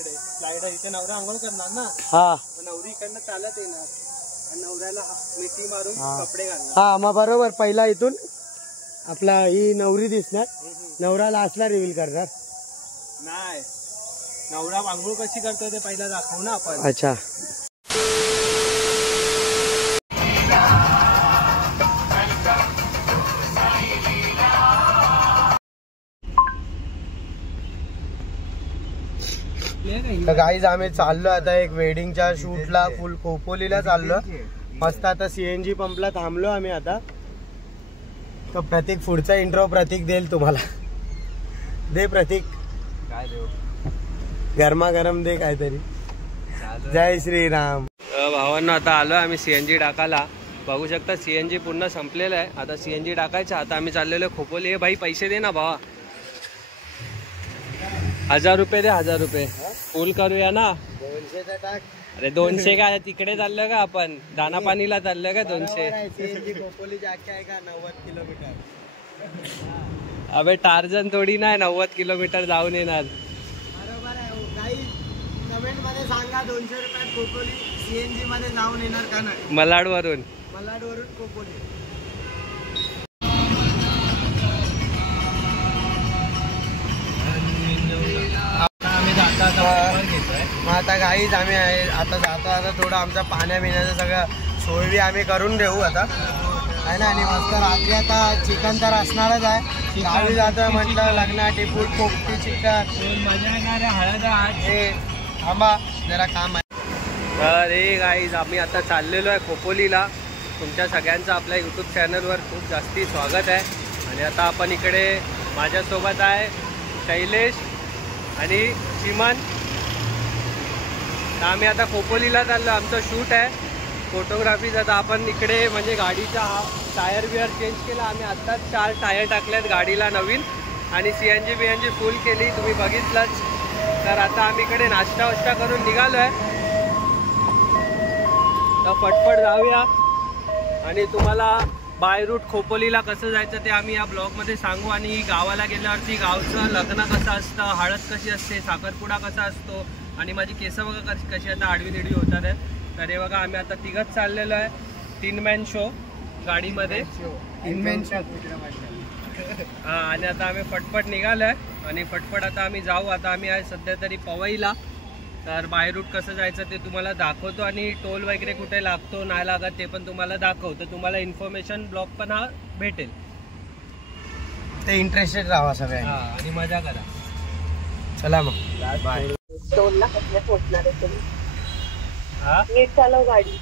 इकडे स्लाइड आहे, इथे नवरा आंघोळ करणार ना. हा नवरी इकडनं चालत येणार आणि नवऱ्याला मिठी मारून कपडे घालणार. हा मग बरोबर. पहिला इथून आपला ही नवरी दिसणार, नवरा लास्टला रिव्हील करणार. नाही, नवरा आंघोळ कशी करतो ते पहिला दाखवू ना आपण. अच्छा. तर गाईज आम्ही चाललो आता एक वेडिंगच्या शूटला, फुल खोपोलीला चाललो. मस्त आता सीएनजी पंपला थांबलो आम्ही आता. तर प्रतीक पुढचा इंट्रो प्रतीक देईल तुम्हाला. दे प्रतीक. काय देऊ? गरमागरम दे काहीतरी. जय श्रीराम. भावांना आता आलो आम्ही सीएनजी टाकायला. बघू शकता सीएनजी पूर्ण संपलेलं आहे. आता सीएनजी टाकायचं. आता आम्ही चाललेलो खोपोली. भाई पैसे दे ना भावा. 1000 रुपये दे. 1000 रुपये फुल करूया ना. 200 टाक. अरे 200 काय, तिकडे चाललं का आपण? दाना पाणीला चाललं का 200? खोपोली जाके आहे का 90 किलोमीटर. अबे टार्जन थोडी नाही 90 किलोमीटर जाऊन येणार. बरोबर आहे. काही कमेंट मध्ये सांगा 200 रुपयात खोपोली सीएनजी मध्ये जाऊन येणार का नाही. मलाडवरून खोपोली. आता गाईच आम्ही आता जातो. आता थोडं आमचा पाण्या पिण्याचं सगळं सोय बी आम्ही करून देऊ आता आहे ना. आणि मस्त रात्री आता चिकन तर असणारच आहे. गावी जातो म्हटलं लग्नासाठी फुल पोपटी चिकन मजा येणार आहे. हळद हे थांबा जरा काम आहे. तर हे गाईज आम्ही आता चाललेलो आहे खोपोलीला. तुमच्या सगळ्यांचं आपल्या यूट्यूब चॅनलवर खूप जास्ती स्वागत आहे. आणि आता आपण इकडे माझ्यासोबत आहे शैलेश आणि चिमन. आम्ही आता खोपोलीला चाललो. आमचं शूट आहे फोटोग्राफीचा. आता आपण इकडे म्हणजे गाडीचा टायर बियर चेंज केला. आम्ही आत्ताच 4 टायर टाकल्यात गाडीला नवीन. आणि सीएनजी बीएनजी फुल केली, तुम्ही बघितलंच. तर आता आम्ही इकडे नाश्ता वाश्ता करून निघालो आहे. तर पटपट जाऊया आणि तुम्हाला बाय रूट खोपोलीला कसं जायचं ते आम्ही या ब्लॉगमध्ये सांगू. आणि गावाला गेल्यावरती गावचं लग्न कसं असतं, हळद कशी असते, साखरपुडा कसा असतो. आणि माझी केस बघा कशी आता आडवी निडवी होतात आहेत. तर हे बघा आम्ही आता तिघच चाललेलो आहे. 3 मॅन शो गाडीमध्ये. 3 मॅन शो. हां. आणि आता आम्ही फटफट निघालो आहे. आणि फटफट आता आम्ही जाऊ. आता आम्ही आहे सध्या तरी पवईला. तर बाय रूट कसं जायचं ते तुम्हाला दाखवतो. आणि टोल वगैरे कुठे लागतो नाही लागत ते पण तुम्हाला दाखवतो. तुम्हाला इन्फॉर्मेशन ब्लॉग पण हा भेटेल. ते इंटरेस्टेड राहा सगळ्यांनी. हां. आणि मजा करा. चला मग बाय. टोलला कसल्या पोहोचणार आहे तुम्ही? हा नीट चालव गाडी.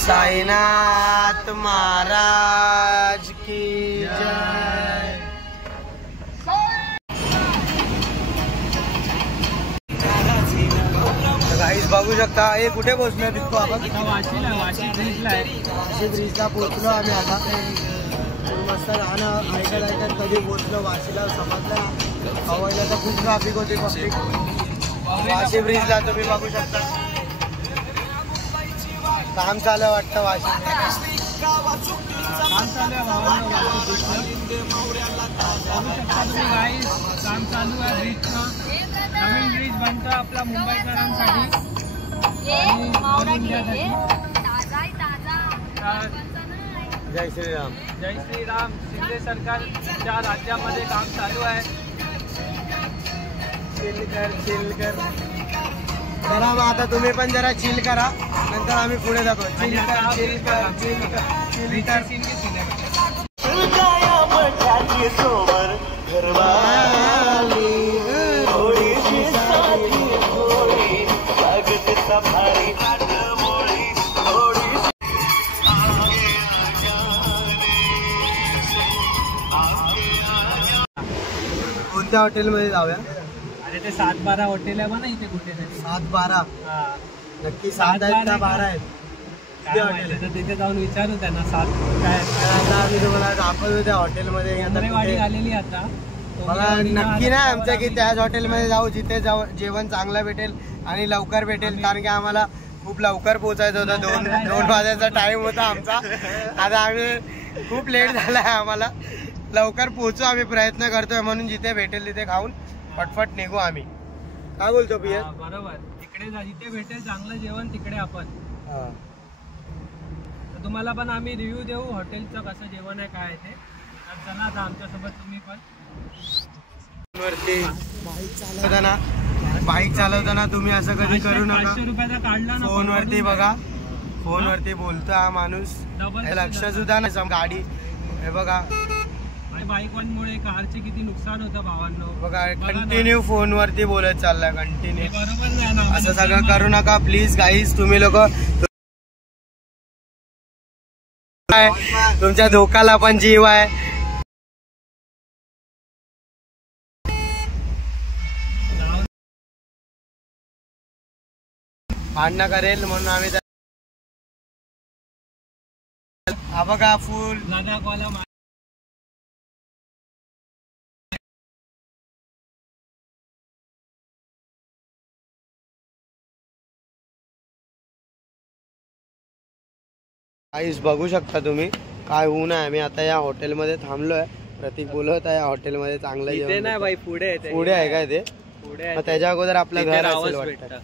साईनाथ महाराज की जय. गाईस बघू शकता हे कुठे पोहोचलो दिसतो आपण. वाशीला. वाशी ब्रिजला पोहोचलो आम्ही आता. मस्त गाणं ऐकत कधी पोहोचलो वाशीला समजलं. हवाईला तर खूप ट्रॅफिक होती पब्लिक. वाशी ब्रिजला तुम्ही बघू शकता काम चालू आहे वाटतं. वाशी काम चालू आहे भावांना. बघू शकता तुम्ही गाईस काम चालू आहे ब्रिजचं. नवीन ब्रिज बनतो आपला मुंबईकरांसाठी. जय श्रीराम. जय श्रीराम. शिंदे सरकारच्या राज्यामध्ये काम चालू आहे. चिल कर जरा. मग आता तुम्ही पण जरा चिल करा, नंतर आम्ही पुढे जातो. चिल कर. कोणत्या हॉटेलमध्ये जाऊया? अरे ते 7-12 हॉटेल आहे बघा इथे कुठेतरी. 7-12 नक्की 7 आहेत का 12 आहेत? तर तिथे जाऊन विचारू त्यांना 7 काय. आता आम्ही तुम्हाला दाखवतो त्या हॉटेलमध्ये. गाडी आलेली आता मला नक्की नाही आमचं की त्याच हॉटेलमध्ये जाऊ जिथे जेवण चांगलं भेटेल आणि लवकर भेटेल. कारण की आम्हाला खूप लवकर पोहोचायचं होतं. 2 वाजायचा टाइम होता आमचा. आता आम्ही खूप लेट झाला आहे आम्हाला. लवकर पोहोचू आम्ही प्रयत्न करतोय म्हणून जिथे भेटेल तिथे खाऊन फटफट निघू आम्ही. काय बोलतो पिया? बरोबर, तिकडे जिथे भेटेल चांगलं जेवण तिकडे आपण. तर तुम्हाला पण आम्ही रिव्ह्यू देऊ हॉटेलचं कसं जेवण आहे काय आहे ते. तर चला आता आमच्यासोबत तुम्ही पण. वरती बाईक चालवताना तुम्ही असं कधी करू नका. 500 रुपयाचा काढला ना फोनवरती बघा, फोनवरती बोलतो हा माणूस, हे लक्ष सुद्धा नाही. गाडी हे बघा, आणि बाईकमुळे कारचे किती नुकसान होतं भावांनो. बघा कंटिन्यू फोनवरती बोलत चाललाय कंटिन्यू. बरोबर नाही ना, असं सगळं करू नका प्लीज गाईज. तुम्ही लोक तुमच्या धोकाला पण जीव आहे. भांडणं करेल म्हणून आम्ही हा बघा फुल लडाखवाला काहीच बघू शकता तुम्ही काय ऊन आहे. आम्ही आता या हॉटेलमध्ये थांबलोय. प्रतीक बोलत आहे हॉटेलमध्ये चांगलं जेवण नाही बाई, पुढे पुढे आहे काय ते? पुढे मग त्याच्या अगोदर आपलं घर असेल वाटतं.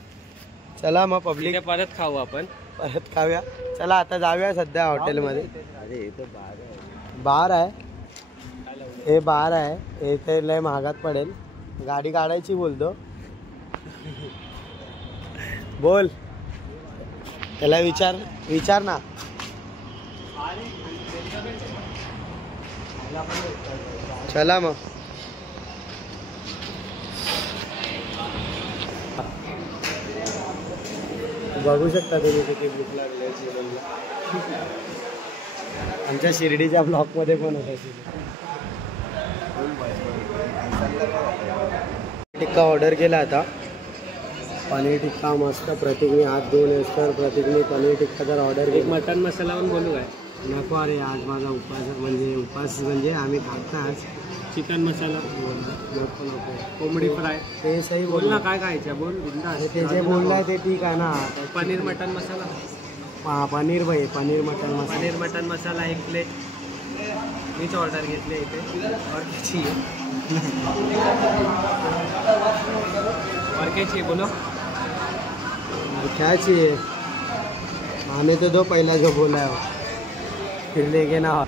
चला मग पब्लिक परत खाऊ आपण, परत खाऊया. चला आता जाऊया सध्या हॉटेलमध्ये. बार आहे हे, बार आहे हे, ते लय महागात पडेल. गाडी काढायची बोलतो. बोल त्याला विचार ना. चला मग बघू शकता तुम्ही किती भूक लागली जेवणला. आमच्या शिर्डीच्या ब्लॉक मध्ये पण होता. टिक्का ऑर्डर केला आता, पनीर टिक्का मस्त. प्रतीकने हात धुवून तर प्रतीकने पनीर टिक्का तर ऑर्डर केला. मटन मसाला पण बोलू काय? नको अरे, आज माझा उपास म्हणजे आम्ही खात ना आज. चिकन मसाला नको नको. कोंबडी फ्राय ते सही बोल ना, काय खायचं बोल. ते जे बोललाय ते ठीक आहे ना. पनीर मटन मसाला, पनीर भाई, पनीर मटन मसाला. पनीर मटन मसाला 1 प्लेट मीच ऑर्डर घेतली इथे. और क्या चाहिए बोलो. क्या चाहिए? हमें तो दो पहला जो बोला है फिर लेके ना.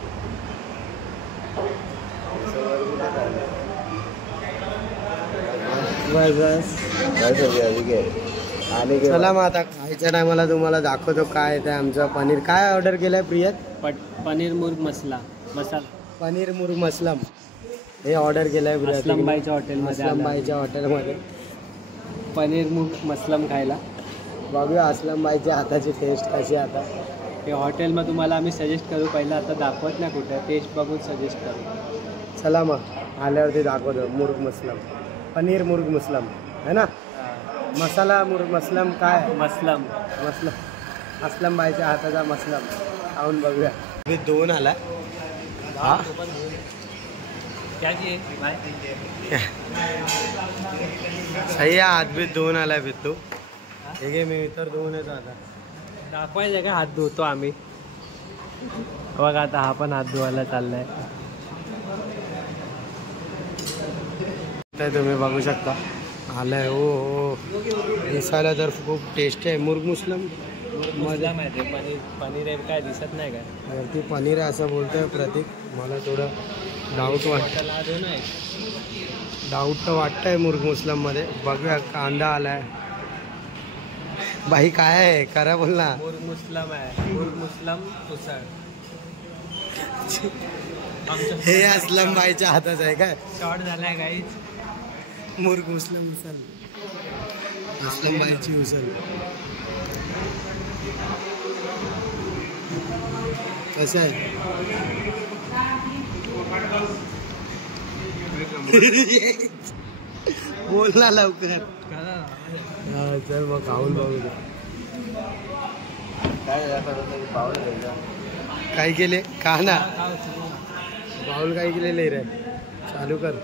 चला मग आता खायच्या टायमाला तुम्हाला दाखवतो काय येतं आमचं. पनीर काय ऑर्डर केलंय प्रियत? पनीर मुर्ग मसाला पनीर मुर्ग मसलम हे ऑर्डर केलंय असलमबाईच्या हॉटेलमध्ये. असलमबाईच्या हॉटेलमध्ये पनीर मुर्ग मसलम खायला. बघूया असलमबाईच्या हाताची टेस्ट कशी. आता हे हॉटेल मग तुम्हाला आम्ही सजेस्ट करू. पहिलं आता दाखवत नाही कुठे, टेस्ट बघून सजेस्ट करू. चला मग आल्यावरती दाखवतो. मुर्ग मसलम, पनीर मुर्ग मसलम है ना. मसाला मुर्ग मसलम काय? मसलम असलमबाईच्या हाताचा मसलम खाऊन बघूया. 2 आला. हा क्या चाहिए भाई? सही आहे. हात 2 आलाय बित्तू. ठीक आहे, मी इतर 2 येतो आता. दाखवायचं का हात धुतो आम्ही. बघा आता हा पण हात धुवायला चाललाय. तुम्ही बघू शकता आलाय. हो दिसायला तर खूप टेस्टी आहे. मुर्ग मुस्लिम मजा माहिती आहे. पनीर आहे काय दिसत नाही काय वरती पनीर आहे असं बोलतोय प्रतीक. मला थोडं डाऊट तर वाटतंय मुर्ग मुस्लिम मध्ये. बघूया कांदा आलाय. बाई काय आहे करा बोल ना. मुर्ग मुस्लिम आहे. मुर्ग मुस्लिम उसळ. हे असलम बाईच्या हातात आहे काय? शॉर्ट झालाय गाईच. मुर्ग मुस्लिम उसल, असलम बाईची उसल. कसं आहे? बोल ना लवकर. चल मग खाऊन बघू. काय केले का ना बाउल काय केलेले रे. चालू कर.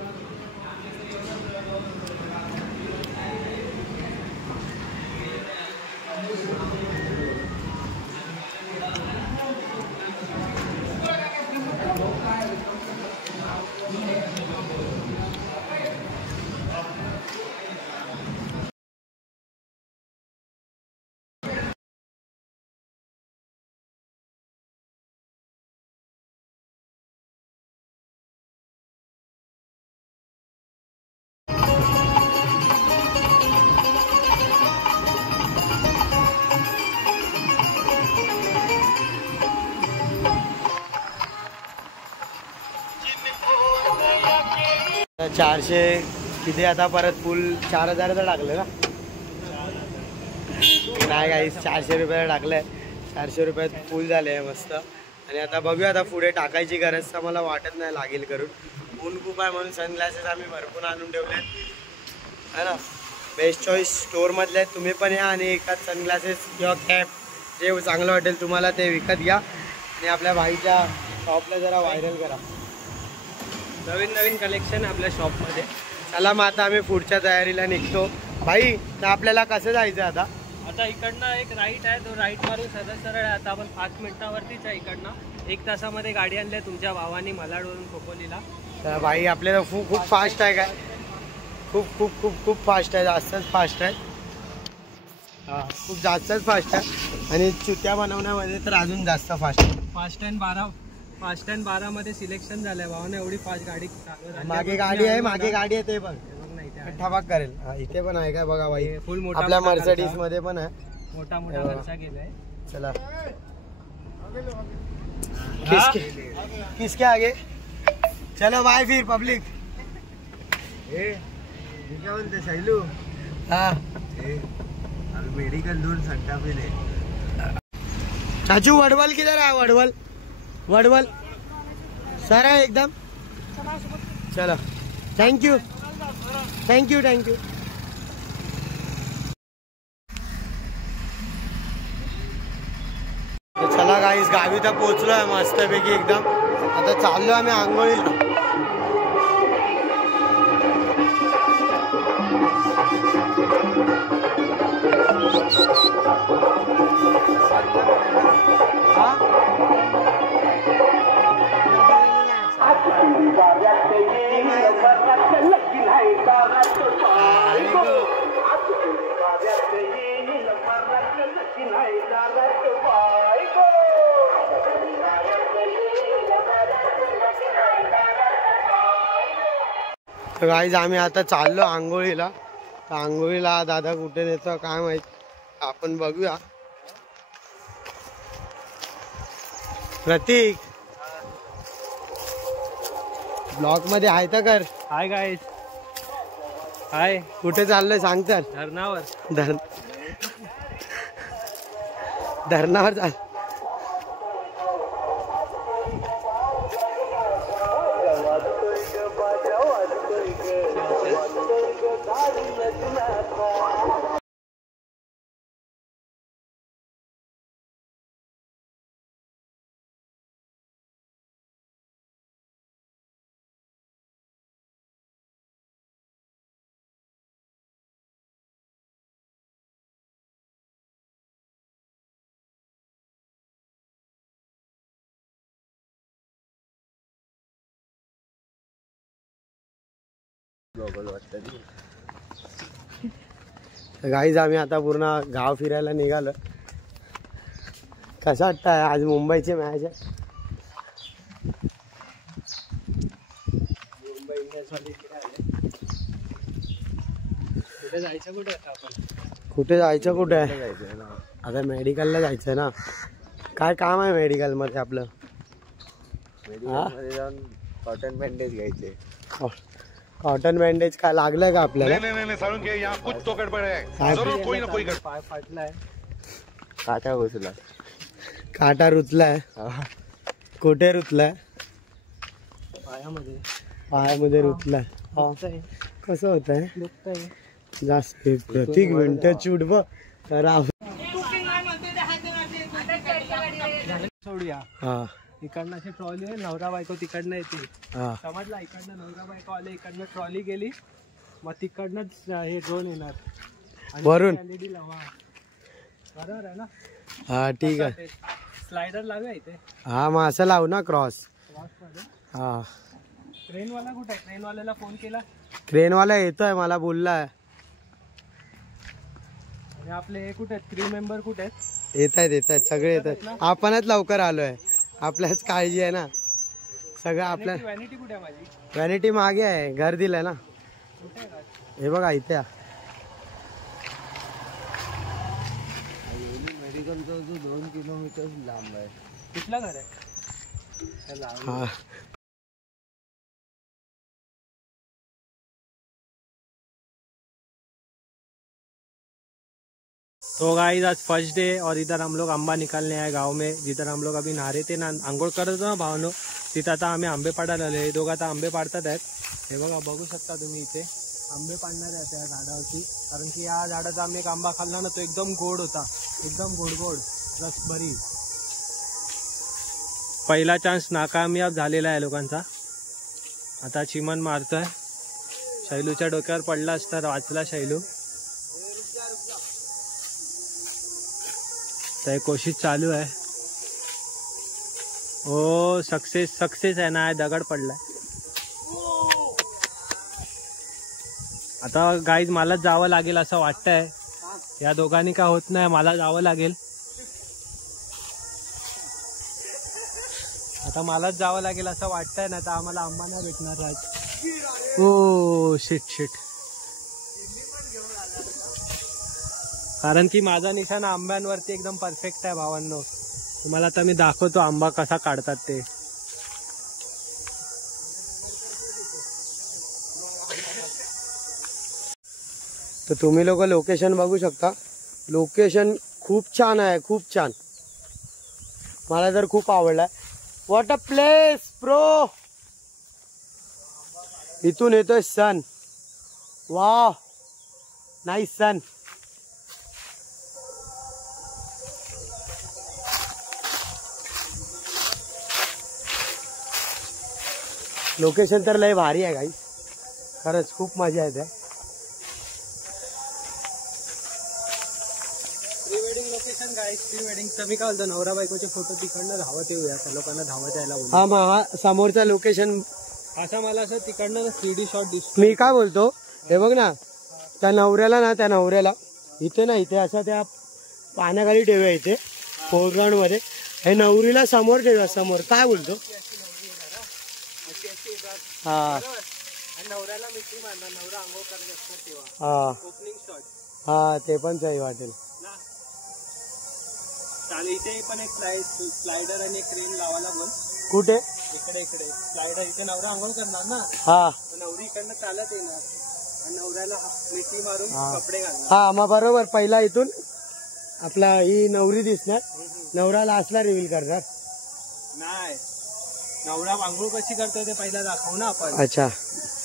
400 किती आता परत फुल 4000चं टाकलं ना नाही काही 400 रुपयाला टाकलंय 400 रुपयात फुल झाले मस्त. आणि आता बघूया आता पुढे टाकायची गरज तर मला वाटत नाही लागेल करून. ऊन खूप आहे म्हणून सनग्लासेस आम्ही भरपूर आणून ठेवले है ना. बेस्ट चॉईस स्टोअरमधले आहेत. तुम्ही पण या आणि एखाद सनग्लासेस किंवा कॅप जे चांगलं वाटेल तुम्हाला ते विकत घ्या आणि आपल्या भाईच्या शॉपला जरा व्हायरल करा. नवीन कलेक्शन आपल्या शॉपमध्ये. चला मग आता आम्ही पुढच्या तयारीला निघतो. भाई तर आपल्याला कसं जायचं आता? आता इकडनं एक राईट आहे तो राईट मारून सरळ आहे. आता आपण 5 मिनिटावरतीच आहे इकडनं. 1 तासामध्ये गाडी आणली आहे तुमच्या भावानी मलाडवरून खोपोलीला. तर भाई आपल्याला खूप फास्ट आहे काय खूप खूप खूप खूप फास्ट आहे जास्तच फास्ट आहे. हां खूप जास्तच फास्ट आहे आणि चुत्या बनवण्यामध्ये तर अजून जास्त फास्ट आहे. फास्ट अँड 12 मध्ये सिलेक्शन झालंय भावाने. एवढी फास्ट गाडी चालवत. मागे गाडी आहे ते बघ नाही ठबाक करेल. इथे पण आहे काय बघा भाई. फुल मोठा आपल्या मर्सिडीज मध्ये पण आहे मोठा खर्चा केलाय. चला किसके आगे चलो बाय फिर पब्लिक. म्हणते शैलू हा मेडिकल 2 संटा पे चाचू वडवल किधर है? वडवल सर है एकदम. चलो थँक्यू. चला गाईस गावी तर पोहोचलोय मस्तपैकी एकदम. आता चाललो आम्ही आंघोळीला. तर गाईज आम्ही आता चाललो आंघोळीला. तर आंघोळीला दादा कुठे नेतो काय माहित आपण बघूया. प्रतीक ब्लॉक मध्ये आहे तर कर. Hi guys. हाय कुठे चाललोय सांग तर. धरणावर चाल. गाईज आम्ही आता पूर्ण गाव फिरायला निघालो. कसा वाटतंय? आज मुंबईची मॅच आहे. मुंबई इंडियन्स वाले इकडे आले. कुठे जायचं कुठे आहे आता? मेडिकलला जायचं ना. काय काम आहे मेडिकल मध्ये आपलं? कॉटन बँडेज घ्यायचे. कॉटन बँडेज काय लागलं का आपल्याला? पाय फाटलाय. काटा बसला. काटा रुतलाय. कुठे रुतलाय? पायामध्ये रुतलाय. कसं होत आहे? जास्त प्रतीक मिनिट चुडब राहू. सोडूया. हा इकडनं अशी ट्रॉली आहे. नवरा बायको तिकडनं येते. समजला? इकडनं नवरा बायको आले. इकडनं ट्रॉली गेली मग तिकडनंच हे ड्रोन येणार वरून. LED लावा. बरोबर आहे ना? हा ठीक आहे. स्लायडर लावूया इथे. हा मग असं लावू ना क्रॉस. हा ट्रेनवाला कुठे आहे? ट्रेनवाल्याला फोन केला. ट्रेनवाला येतोय मला बोललाय. आणि आपले हे कुठे आहेत? 3 मेंबर कुठे आहेत? येत आहेत सगळे येत आहेत. आपणच लवकर आलोय. आपल्याच काळजी आहे ना सगळं. आपल्या व्हॅनिटी कुठे आहे माझी? व्हॅनिटी मागे आहे. घर दिलंय ना. हे बघा इथे. मेडिकल 2 किलोमीटर लांब आहे. कुठलं घर आहे? हा तो गाइस आज फर्स्ट डे और इधर हम लोग आंबा निकालने आए गांव में, जिधर हम लोग अभी नहा थे ना, आंघोळ करत होतो ना भावनो, तिथं आता आम्ही आंबे पाडायला आले. हे दोघं आता आंबे पाडतात आहेत. हे बघा, बघू शकता तुम्ही इथे आंबे पाडणार आहेत या झाडावरती. कारण की या झाडाचा आम्ही एक आंबा खाल्ला ना, तो एकदम गोड होता, एकदम गोड गोड रसभरी. पहिला चान्स नाकामयाब झालेला आहे लोकांचा. आता चिमण मारतोय. शैलूच्या डोक्यावर पडला असता वाचला शैलू. तर कोशिश चालू आहे. ओ सक्सेस सक्सेस आहे ना, दगड पडलाय. आता गाईज मलाच जावं लागेल असं वाटतंय. या दोघांनी का होत नाही, मला जावं लागेल. आता मलाच जावं लागेल असं वाटतंय ना, तर आम्हाला आंबा नाही भेटणार आज. Oh shit shit. कारण की माझा निशाणा आंब्यांवरती एकदम परफेक्ट आहे भावांनो. तुम्हाला आता मी दाखवतो आंबा कसा काढतात ते. तर तुम्ही लोक लोकेशन बघू शकता. लोकेशन खूप छान आहे, खूप छान. मला तर खूप आवडलाय. What a place bro. इथून येतोय sun. Wow nice sun. Location तर लय भारी आहे गाईस, खरंच खूप मजा येते. Pre wedding location guys, pre wedding. मी काय बोलतो, नवरा बायकोचे फोटो तिकडनं धावत येऊया, त्या लोकांना धावत यायला बोलतो. हा मग हा समोरचा लोकेशन असं मला असं तिकडनं 3D शॉट दिसतो. मी काय बोलतो, हे बघ ना, त्या नवऱ्याला इथे ना, इथे असं त्या पाण्याखाली ठेवूया, इथे फोरग्राऊंड मध्ये. हे नवरीला समोर ठेवूया, समोर. काय बोलतो? हा नवऱ्याला मिठी मारणार, नवरा आंघोळ करत असतात तेव्हा. हा ओपनिंग शॉट. हा ते पण सही वाटेल. चालेल. इथे पण एक स्लायडर आणि एक क्रेन लावायला बोल. कुठे? इकडे इकडे स्लायडर. इथे नवरा आंघोळ करणार ना, हा नवरी इकडनं चालत येणार आणि नवऱ्याला मिठी मारून कपडे घालणार. हा मग बरोबर. पहिला इथून आपला ही नवरी दिसणार, नवरा लास्टला रिव्हील करणार. नाही, नवरा आंघोळ कशी करतो ते पहिला दाखवू ना आपण. अच्छा.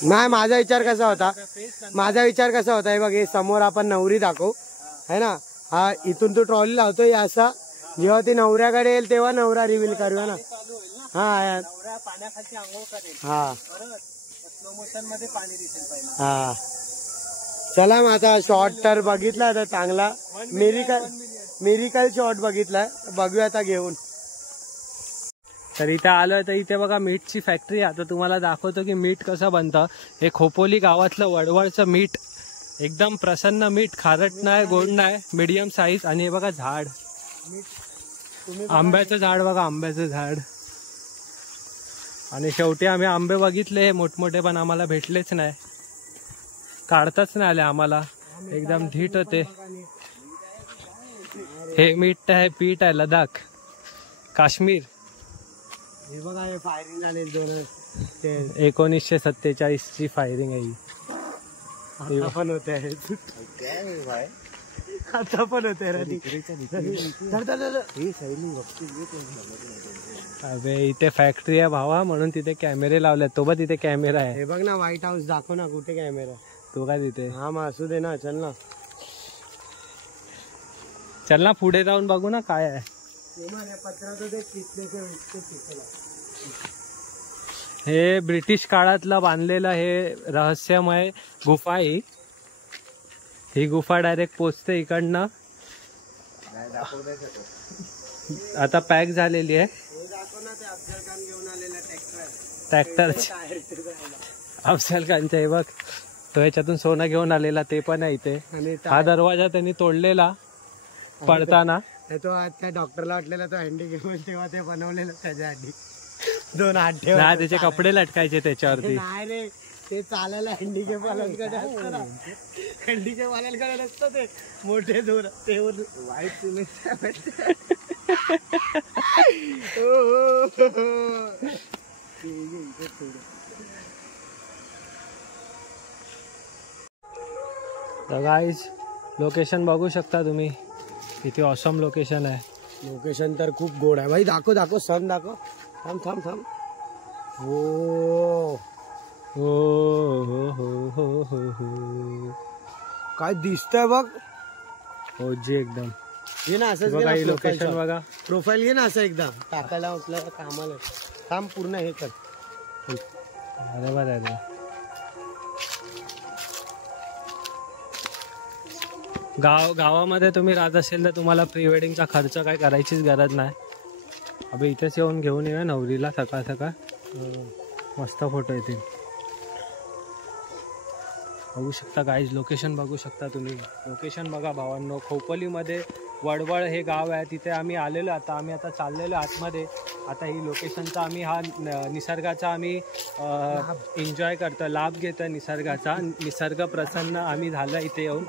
नाही, माझा विचार कसा होता, हे बघ, हे समोर आपण नवरी दाखवू है ना. हा इथून तो ट्रॉली लावतोय असा. जेव्हा ती नवऱ्याकडे येईल तेव्हा नवरा रिव्हील करूया ना. हा नवरा पाण्याखाली आंघोळ करेल. हा बरोबर. स्लो मोशन मध्ये पाणी दिसेल पहिला. हा चला मग आता शॉट तर बघितला आता चांगला. मिरिकल शॉट बघितलाय, बघूया आता घेऊन. तर इथे आलोय तर इथे बघा मीठची फॅक्टरी. आता तुम्हाला दाखवतो की मीठ कसं बनतं. हे खोपोली गावातलं वडवळचं मीठ, एकदम प्रसन्न मीठ, खारट नाही, गोड नाही, मीडियम साईज. आणि हे बघा झाड, आंब्याचं झाड बघा, आंब्याचं झाड. आणि शेवटी आम्ही आंबे बघितले मोठमोठे, पण आम्हाला भेटलेच नाही, काढताच नाही आले आम्हाला. एकदम धीट होते. हे मीठ आहे, पीठ आहे, लडाख, काश्मीर. हे बघा, हे फायरिंग झाले 1947 ची फायरिंग आहे ही. आता पण होते, आता पण होते. अबे इथे फॅक्टरी आहे भावा, म्हणून तिथे कॅमेरे लावले. तो बघ तिथे कॅमेरा आहे. हे बघ ना, व्हाईट हाऊस दाखव ना, कुठे कॅमेरा? तो काय तिथे? हा मग असू दे ना, चल ना. चल ना पुढे जाऊन बघू ना काय आहे. हे ब्रिटिश काळातलं बांधलेलं हे रहस्यमय गुफा आहे. ही गुफा डायरेक्ट पोचते इकडनं. आता पॅक झालेली आहे. ट्रॅक्टर अफजल खानच्या. हे बघ, तो ह्याच्यातून सोनं घेऊन आलेला, ते पण आहे इथे. हा दरवाजा त्यांनी तोडलेला पडताना. तो त्या डॉक्टरला वाटलेला तो हँडी घेऊन, तेव्हा ते बनवलेलं त्याच्या आधी 2 हात ठेव. नाही, त्याचे कपडे लटकायचे त्याच्यावरती. नाही रे, ते चालायला हँडीके पालनकडे असतं ना, हँडीके पालनकडे नसतं ते मोठे दोर, ते वाईट तुम्ही. तर गाईज लोकेशन बघू शकता तुम्ही. किती ऑसम लोकेशन आहे. लोकेशन तर खूप गोड आहे भाई. दाखव दाखव सन दाखव. थांब थांब थांब. हो काय दिसतंय बघ. हो जी एकदम. ये ना असंच बघा ही लोकेशन बघा. प्रोफाईल घे ना असं एकदा टाकायला आपल्याला कामाला. काम पूर्ण हे कर. अरे बरं. गावामध्ये तुम्ही राहत असेल तर तुम्हाला प्री वेडिंगचा खर्च काय करायचीच गरज नाही. अबे इथेच येऊन घेऊन ये नवरीला सकाळ सकाळ. मस्त फोटो येतील. बघू शकता गाईज लोकेशन बघू शकता तुम्ही. लोकेशन बघा भावांनो. खोपोलीमध्ये वडवळ हे गाव आहे. तिथे आम्ही आलेलो. आम्ही आता चाललेलो आतमध्ये. आता ही लोकेशनचा आम्ही हा निसर्गाचा आम्ही एन्जॉय करतो, लाभ घेतो निसर्गाचा. निसर्ग प्रसन्न आम्ही झालं इथे येऊन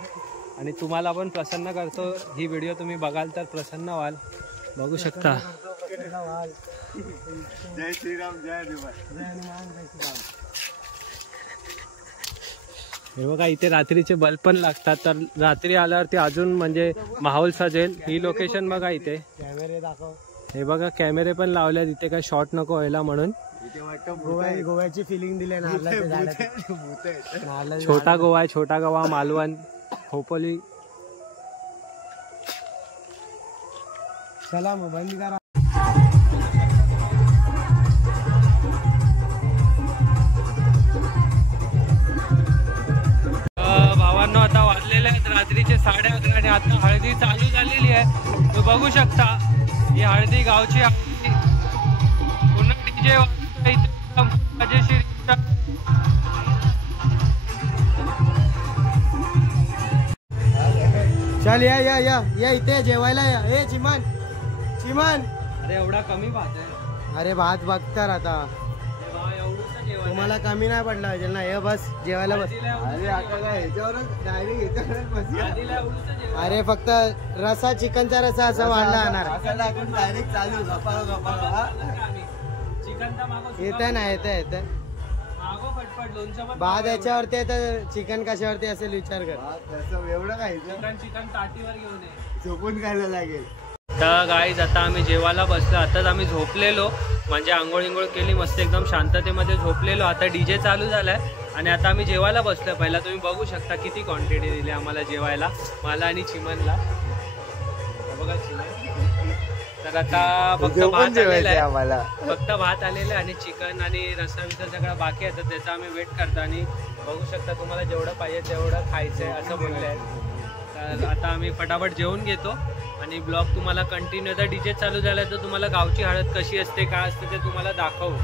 आणि तुम्हाला पण प्रसन्न करतो. ही व्हिडिओ तुम्ही बघाल तर प्रसन्न व्हाल. बघू शकता. जय श्रीराम जय हनुमान. हे बघा इथे रात्रीचे बल्ब पण लागतात तर रात्री आल्यावरती अजून म्हणजे माहोल सजेल. ही लोकेशन बघा इथे. कॅमेरे दाखव. हे बघा कॅमेरे पण लावले तिथे काय शॉट नको व्हायला म्हणून. गोव्याची फिलिंग दिली ना. छोटा गोवा आहे. छोटा गोवा मालवण खोपोली. चला मग बंद करा. भावांनो आता वाजलेले आहेत रात्रीचे 11:30 आणि आता हळदी चालू झालेली आहे. तुम्ही बघू शकता ही हळदी गावची हळदी. पुन्हा डीजे मजेशीर. चल या या या या इथे जेवायला या. ए चिमन चिमन. अरे एवढा कमी भात आहे. अरे भात बघता आता. तुम्हाला कमी नाही पडला पाहिजे ना. हे बस जेवायला बस. अरे फक्त रसा चिकनचा रसा असा वाढला जाणार. येत ना येत येत भात याच्यावरती आहे तर चिकन कशावरती असेल विचार कर. एवढं काय चिकन ताटीवर घेऊन ये. झोपून खायला लागेल. तर गाईज आता आम्ही जेवायला बसलो. आताच आम्ही झोपलेलो म्हणजे आंघोळ इंघोळ केली मस्त एकदम शांततेमध्ये झोपलेलो. आता डीजे चालू झालाय आणि आता आम्ही जेवायला बसलोय. पहिला तुम्ही बघू शकता किती क्वांटिटी दिली आम्हाला जेवायला, मला आणि चिमनला. बघा चिमन. तर आता फक्त भात आलेला आहे आम्हाला. फक्त भात आलेलं आहे आणि चिकन आणि रस्सा विसा सगळं बाकी आहे. तर त्याचा आम्ही वेट करतो आणि बघू शकता तुम्हाला जेवढं पाहिजे तेवढं खायचं आहे असं बोललं आहे. तर आता आम्ही फटाफट जेवून घेतो आणि ब्लॉग तुम्हाला कंटिन्यू. आता डीजे चालू झाला तर तुम्हाला गावची हळद कशी असते काय असते ते तुम्हाला दाखवू.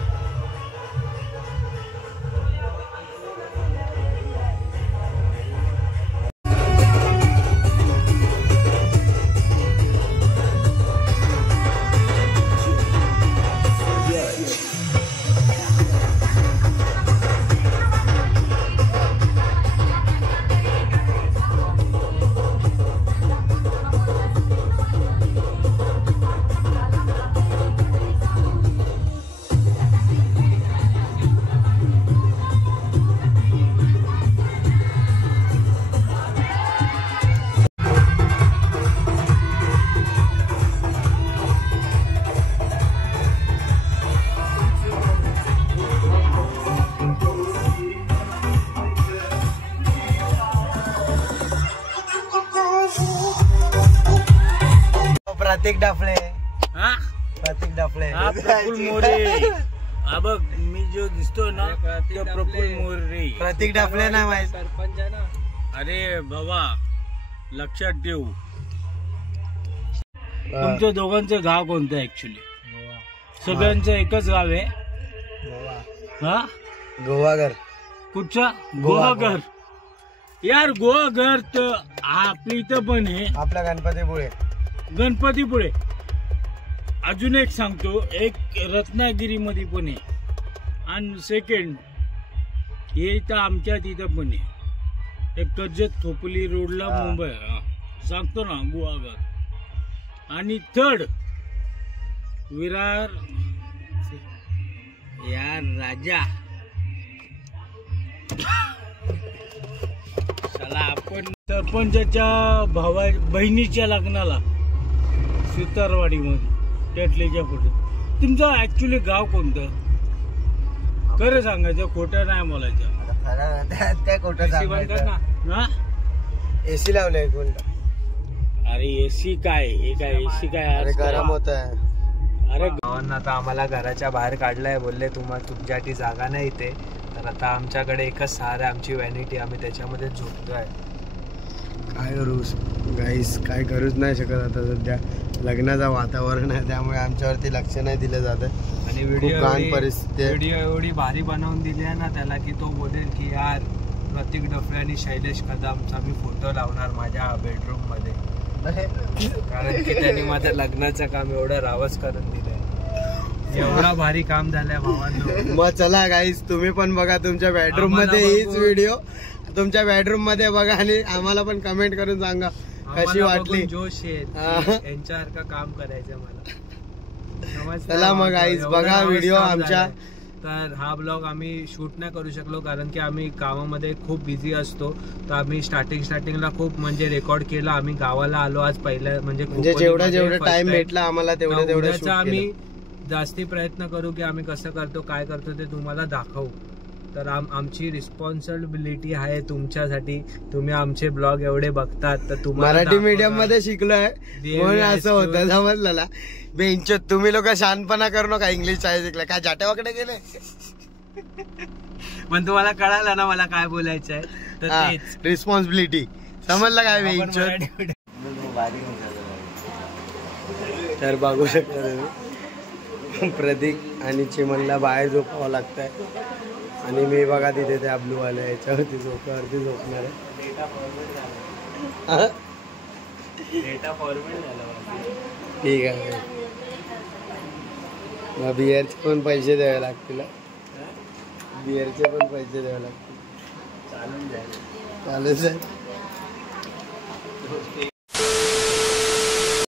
प्रतीक डाफळे. प्रतीक डाफळे. प्रफुल्ल मोरे. हा बघ मी जो दिसतो ना तो प्रफुल्ल मोरे. प्रतीक डाफळे नाही माहिती. सरपंच आहे ना. अरे बाबा लक्षात ठेवू. तुमच्या दोघांचं गाव कोणतं ऍक्च्युली? सगळ्यांचं एकच गाव आहे. हा गोवाघर. कुठचा? गोवाघर. यार गोवाघर तर आपल्या इथं पण आहे. आपला गणपतीपुळे. गणपतीपुळे. अजून एक सांगतो, एक रत्नागिरी मध्ये पण आहे आणि सेकंड हे इथं आमच्या तिथं पण आहे. एक कर्जत खोपोली रोडला मुंबई. सांगतो ना गोवाघर. आणि थर्ड विरार. यार राजा. चला आपण सरपंचाच्या बहिणीच्या लग्नाला सुतारवाडीमध्ये टेटलेच्या पुढे. तुमचं ऍक्च्युली गाव कोणतं? खरं सांगायचं, खोटं नाही बोलायचं. त्या खोटं सांगायचं हा? एसी लावलंय कोणता? अरे एसी काय, हे काय एसी काय? अरे गरम होत आहे. अरे भावांना आता आम्हाला घराच्या बाहेर काढलंय, बोलले तुम्हाला तुमच्यासाठी जागा नाही इथे. तर आता आमच्याकडे एकच सहारा, आमची व्हॅनिटी, आम्ही त्याच्यामध्ये झोपतोय. काय करू गाईस, काय करूच नाही शकत आता. सध्या लग्नाचं वातावरण आहे त्यामुळे आमच्यावरती लक्ष नाही दिलं जात. आणि व्हिडिओ एवढी भारी बनवून दिली आहे ना त्याला की तो बोलेल की यार प्रतीक डफळे आणि शैलेश कदमचा मी फोटो लावणार माझ्या बेडरूम मध्ये, कारण की त्यांनी माझं लग्नाचं काम एवढं रावस करून दिलंय. एवढा भारी काम झालंय भावांनो. मग चला गाईस, तुम्ही पण बघा तुमच्या बेडरूम मध्ये हीच व्हिडिओ तुमच्या बेडरूम मध्ये बघा आणि आम्हाला पण कमेंट करून सांगा कशी वाटली. जोश यांच्यासारखं काम करायचं मला. चला मग गाईस बघा व्हिडिओ आमच्या. तर हा ब्लॉग आम्ही शूट नाही करू शकलो कारण की आम्ही कामामध्ये खूप बिझी असतो. तर आम्ही स्टार्टिंगला खूप म्हणजे रेकॉर्ड केला. आम्ही गावाला आलो आज पहिल्या म्हणजे जेवढा टाइम भेटला आम्हाला तेवढं आम्ही जास्ती प्रयत्न करू की आम्ही कसं करतो काय करतो ते तुम्हाला दाखवू. तर आमची रिस्पॉन्सिबिलिटी आहे तुमच्यासाठी. तुम्ही आमचे ब्लॉग एवढे बघतात तर तुम्हाला मराठी मीडियम मध्ये शिकलोय म्हणून असं होतं, समजलं ना. बेंचो तुम्ही लोक शानपणा करू नका, इंग्लिश शाळेत शिकला काय जाट्यावाकडे गेले. पण तुम्हाला कळालं ना मला काय बोलायचं आहे. तर तेच रिस्पॉन्सिबिलिटी समजलं काय बेंचो. तर बघू शकता तुम्ही प्रतीक आणि चिमनला बाहेर झोपावं लागतंय आणि मी बघा तिथे त्या ब्लू वाल्या याच्यावरती झोप्यावरती झोपणार आहे. ठीक आहे. मग बिअरचे पण पैसे द्यावे लागतील. बिअरचे पण पैसे द्यावे लागतील. चालेल जाईल.